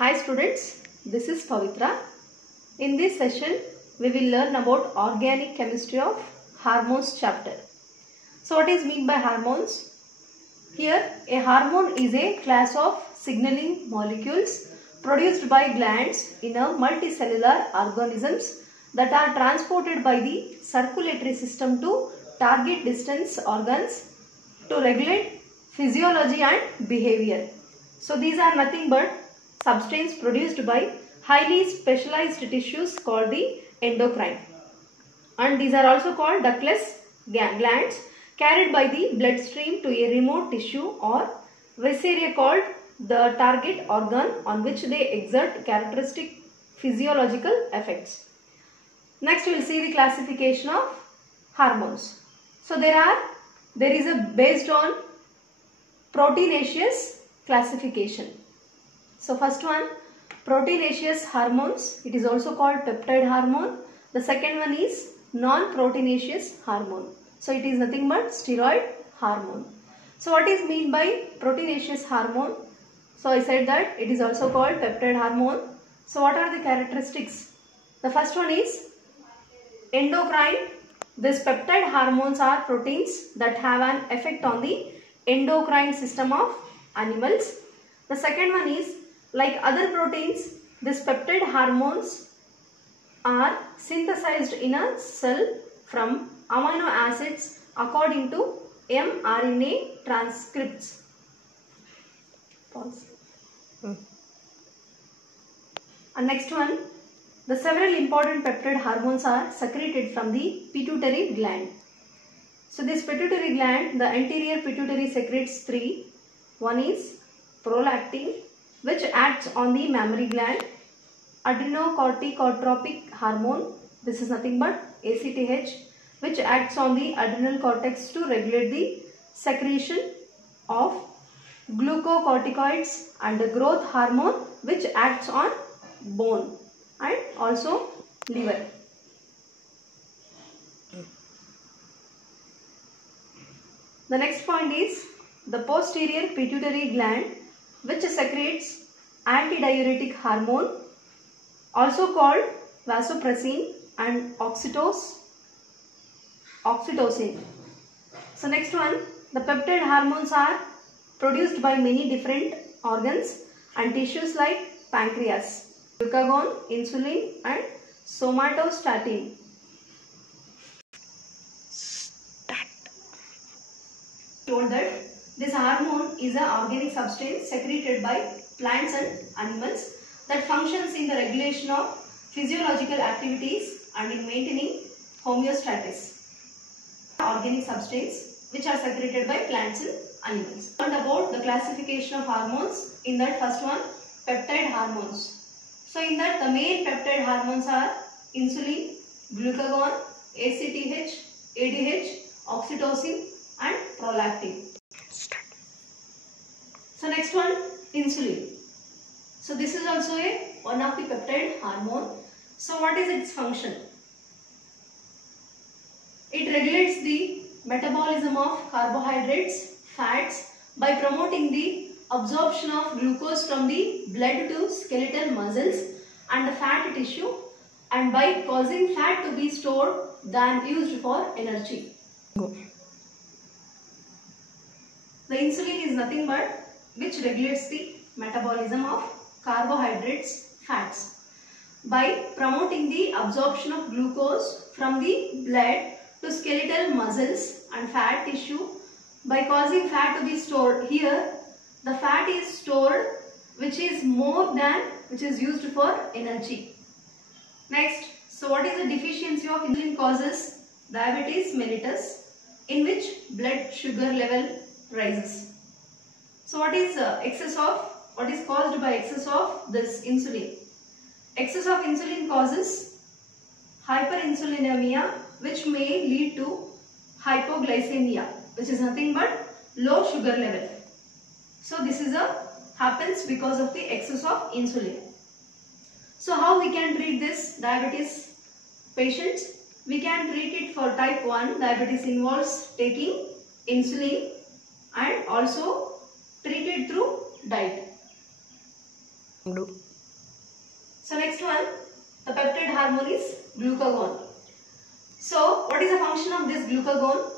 Hi students, this is Pavitra. In this session, we will learn about organic chemistry of hormones chapter. So what is meant by hormones? Here, a hormone is a class of signaling molecules produced by glands in a multicellular organisms that are transported by the circulatory system to target distant organs to regulate physiology and behavior. So these are nothing but substance produced by highly specialized tissues called the endocrine, and these are also called ductless glands carried by the bloodstream to a remote tissue or viscera called the target organ on which they exert characteristic physiological effects. Next we will see the classification of hormones. So there is a based on proteinaceous classification. So first one, proteinaceous hormones, it is also called peptide hormone. The second one is non-proteinaceous hormone. So it is nothing but steroid hormone. So what is mean by proteinaceous hormone? So I said that it is also called peptide hormone. So what are the characteristics? The first one is endocrine. These peptide hormones are proteins that have an effect on the endocrine system of animals. The second one is, like other proteins, these peptide hormones are synthesized in a cell from amino acids according to mRNA transcripts. Pause. And next one, the several important peptide hormones are secreted from the pituitary gland. So this pituitary gland, the anterior pituitary secretes three. One is prolactin, which acts on the mammary gland, adrenocorticotropic hormone, this is nothing but ACTH, which acts on the adrenal cortex to regulate the secretion of glucocorticoids, and the growth hormone which acts on bone and also liver. The next point is the posterior pituitary gland, which secretes antidiuretic hormone, also called vasopressin and oxytocin. So next one, the peptide hormones are produced by many different organs and tissues like pancreas, glucagon, insulin and somatostatin. Told that this hormone is an organic substance secreted by plants and animals that functions in the regulation of physiological activities and in maintaining homeostasis. Organic substance which are secreted by plants and animals. Learned about the classification of hormones. In that first one, peptide hormones. So in that the main peptide hormones are insulin, glucagon, ACTH, ADH, oxytocin and prolactin. So next one, insulin. So this is also one of the peptide hormone. So what is its function? It regulates the metabolism of carbohydrates, fats by promoting the absorption of glucose from the blood to skeletal muscles and the fat tissue, and by causing fat to be stored than used for energy. The insulin is nothing but which regulates the metabolism of carbohydrates, fats by promoting the absorption of glucose from the blood to skeletal muscles and fat tissue by causing fat to be stored. Here the fat is stored which is more than which is used for energy. Next, so what is the deficiency of insulin causes diabetes mellitus, in which blood sugar level rises. So what is caused by excess of this insulin? Excess of insulin causes hyperinsulinemia, which may lead to hypoglycemia, which is nothing but low sugar level. So this is happens because of the excess of insulin. So how we can treat this diabetes patients? We can treat it for type 1 diabetes involves taking insulin and also treated through diet. So next one, the peptide hormone is glucagon. So what is the function of this glucagon?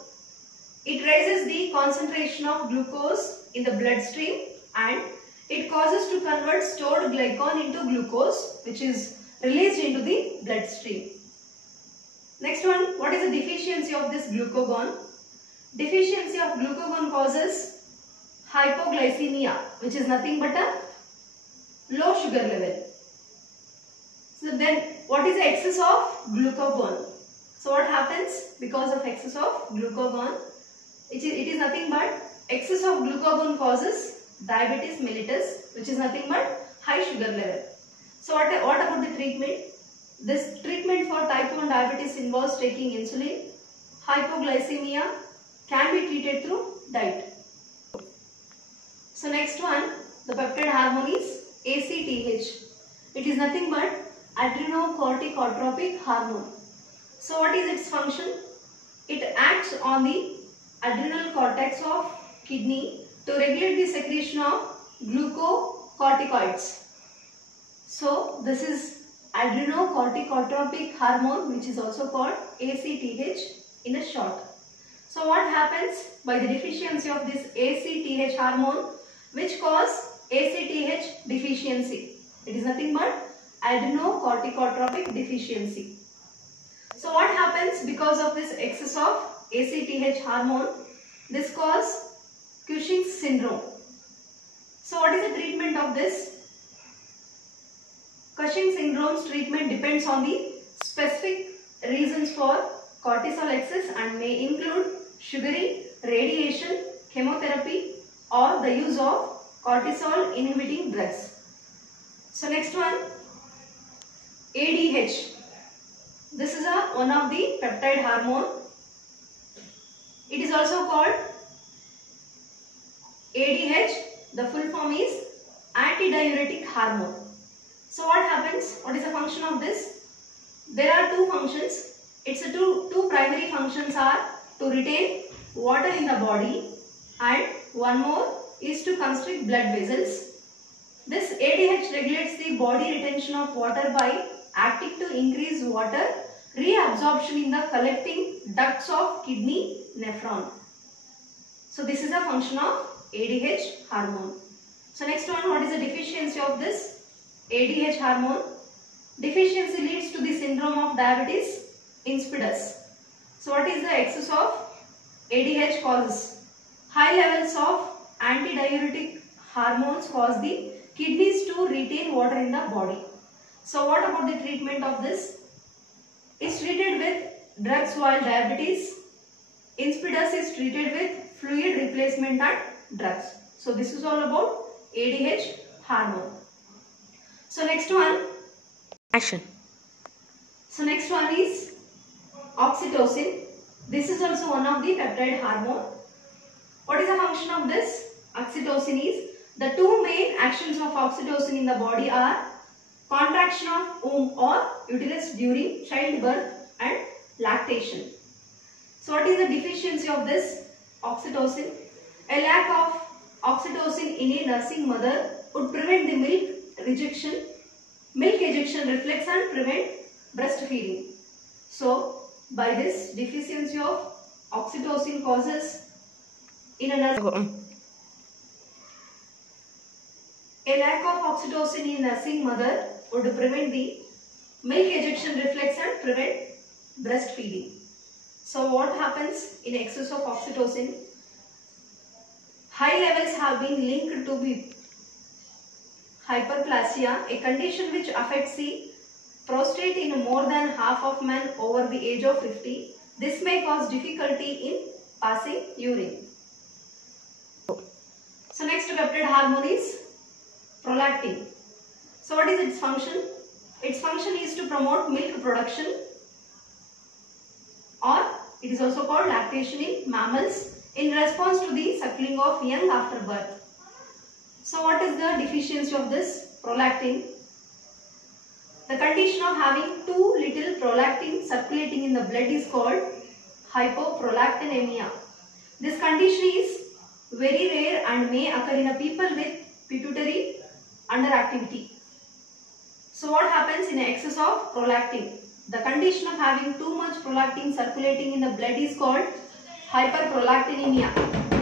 It raises the concentration of glucose in the bloodstream and it causes to convert stored glycan into glucose, which is released into the bloodstream. Next one, what is the deficiency of this glucagon? Deficiency of glucagon causes hypoglycemia, which is nothing but a low sugar level. So then what is the excess of glucagon? So what happens because of excess of glucagon? It is nothing but excess of glucagon causes diabetes mellitus, which is nothing but high sugar level. So what about the treatment? This treatment for type 1 diabetes involves taking insulin. Hypoglycemia can be treated through diet. So next one, the peptide hormone is ACTH. It is nothing but adrenocorticotropic hormone. So what is its function? It acts on the adrenal cortex of kidney to regulate the secretion of glucocorticoids. So this is adrenocorticotropic hormone, which is also called ACTH in a short. So what happens by the deficiency of this ACTH hormone, which cause ACTH deficiency? It is nothing but adrenocorticotropic deficiency. So what happens because of this excess of ACTH hormone? This causes Cushing's syndrome. So what is the treatment of this? Cushing syndrome's treatment depends on the specific reasons for cortisol excess and may include sugaring, radiation, chemotherapy or the use of cortisol inhibiting drugs. So next one, ADH. This is one of the peptide hormone. It is also called ADH. The full form is antidiuretic hormone. So what happens? What is the function of this? There are two functions. Its two primary functions are to retain water in the body and one more is to constrict blood vessels. This ADH regulates the body retention of water by acting to increase water reabsorption in the collecting ducts of kidney nephron. So this is a function of ADH hormone. So next one, what is the deficiency of this ADH hormone? Deficiency leads to the syndrome of diabetes insipidus. So what is the excess of ADH causes? High levels of antidiuretic hormones cause the kidneys to retain water in the body. So what about the treatment of this? It's treated with drugs while diabetes insipidus is treated with fluid replacement and drugs. So this is all about ADH hormone. So next one, action. So next one is oxytocin. This is also one of the peptide hormone. What is the function of this? Oxytocin is, the two main actions of oxytocin in the body are contraction of womb or uterus during childbirth and lactation. So what is the deficiency of this oxytocin? A lack of oxytocin in a nursing mother would prevent the milk ejection reflex and prevent breastfeeding. So by this deficiency of oxytocin causes in a nursing a lack of oxytocin in nursing mother would prevent the milk ejection reflex and prevent breastfeeding. So what happens in excess of oxytocin? High levels have been linked to the hyperplasia, a condition which affects the prostate in more than half of men over the age of 50. This may cause difficulty in passing urine. So next peptide hormone is prolactin. So what is its function? Its function is to promote milk production, or it is also called lactation in mammals in response to the suckling of young after birth. So what is the deficiency of this prolactin? The condition of having too little prolactin circulating in the blood is called hypoprolactinemia. This condition is very rare and may occur in a people with pituitary underactivity. So what happens excess of prolactin. The condition of having too much prolactin circulating in the blood is called hyperprolactinemia.